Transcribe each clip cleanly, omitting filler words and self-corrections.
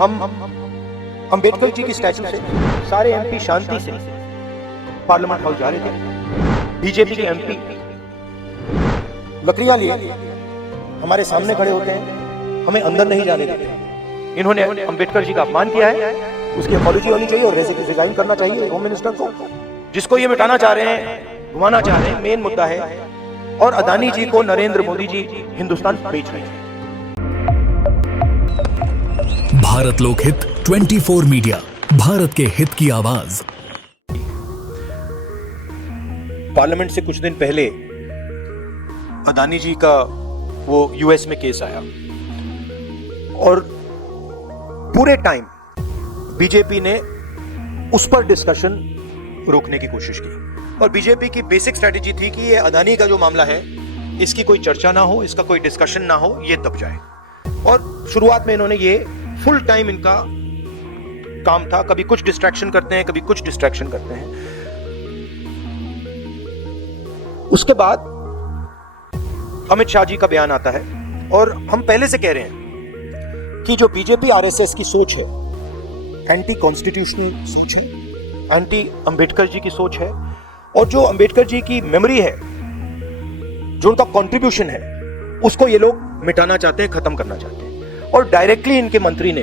हम अंबेडकर जी की स्टैचू से सारे एमपी शांति से पार्लियामेंट हाउस जा रहे थे। बीजेपी के एमपी लकड़ियां लिए हमारे सामने खड़े होते हैं, हमें अंदर नहीं जाने देते। इन्होंने अंबेडकर जी का अपमान किया है, उसकी अपॉलॉजी होनी चाहिए और रिजाइन करना चाहिए होम मिनिस्टर को। जिसको ये मिटाना चाह रहे हैं, घुमाना चाह रहे हैं, मेन मुद्दा है। और अदानी जी को नरेंद्र मोदी जी हिंदुस्तान बेच रहे हैं। भारत लोकहित 24 मीडिया, भारत के हित की आवाज। पार्लियामेंट से कुछ दिन पहले अदानी जी का वो यूएस में केस आया और पूरे टाइम बीजेपी ने उस पर डिस्कशन रोकने की कोशिश की। और बीजेपी की बेसिक स्ट्रेटेजी थी कि ये अदानी का जो मामला है, इसकी कोई चर्चा ना हो, इसका कोई डिस्कशन ना हो, ये दब जाए। और शुरुआत में इन्होंने ये फुल टाइम इनका काम था, कभी कुछ डिस्ट्रैक्शन करते हैं, कभी कुछ डिस्ट्रैक्शन करते हैं। उसके बाद अमित शाह जी का बयान आता है और हम पहले से कह रहे हैं कि जो बीजेपी आरएसएस की सोच है, एंटी कॉन्स्टिट्यूशनल सोच है, एंटी अंबेडकर जी की सोच है, और जो अंबेडकर जी की मेमोरी है, जो उनका कंट्रीब्यूशन है, उसको ये लोग मिटाना चाहते हैं, खत्म करना चाहते हैं। और डायरेक्टली इनके मंत्री ने,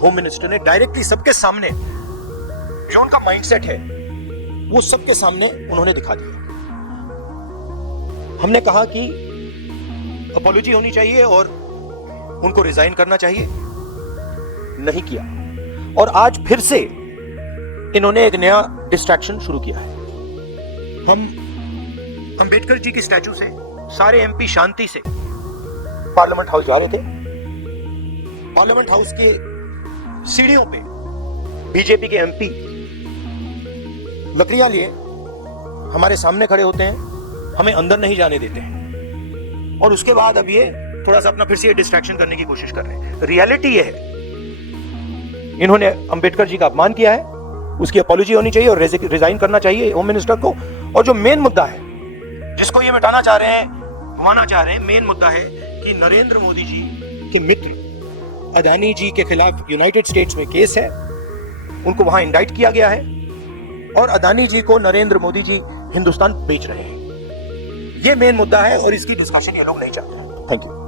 होम मिनिस्टर ने डायरेक्टली सबके सामने जो उनका माइंडसेट है वो सबके सामने उन्होंने दिखा दिया। हमने कहा कि अपॉलॉजी होनी चाहिए और उनको रिजाइन करना चाहिए, नहीं किया। और आज फिर से इन्होंने एक नया डिस्ट्रैक्शन शुरू किया है। हम अंबेडकर जी की स्टैचू से सारे एमपी शांति से पार्लियामेंट हाउस जा रहे थे। पार्लियामेंट हाउस के सीढ़ियों पे बीजेपी के एमपी लकड़ियां लिए हमारे सामने खड़े होते हैं, हमें अंदर नहीं जाने देते हैं। और उसके बाद अब ये थोड़ा सा अपना फिर से डिस्ट्रैक्शन करने की कोशिश कर रहे हैं। रियलिटी ये है, इन्होंने अंबेडकर जी का अपमान किया है, उसकी अपॉलॉजी होनी चाहिए और रिजाइन करना चाहिए होम मिनिस्टर को। और जो मेन मुद्दा है, जिसको ये मिटाना चाह रहे हैं, घुमाना चाह रहे हैं, मेन मुद्दा है कि नरेंद्र मोदी जी के मित्र अदानी जी के खिलाफ यूनाइटेड स्टेट्स में केस है, उनको वहां इंडाइट किया गया है और अदानी जी को नरेंद्र मोदी जी हिंदुस्तान बेच रहे हैं। ये मेन मुद्दा है और इसकी डिस्कशन ये लोग नहीं चाहते हैं। Thank you.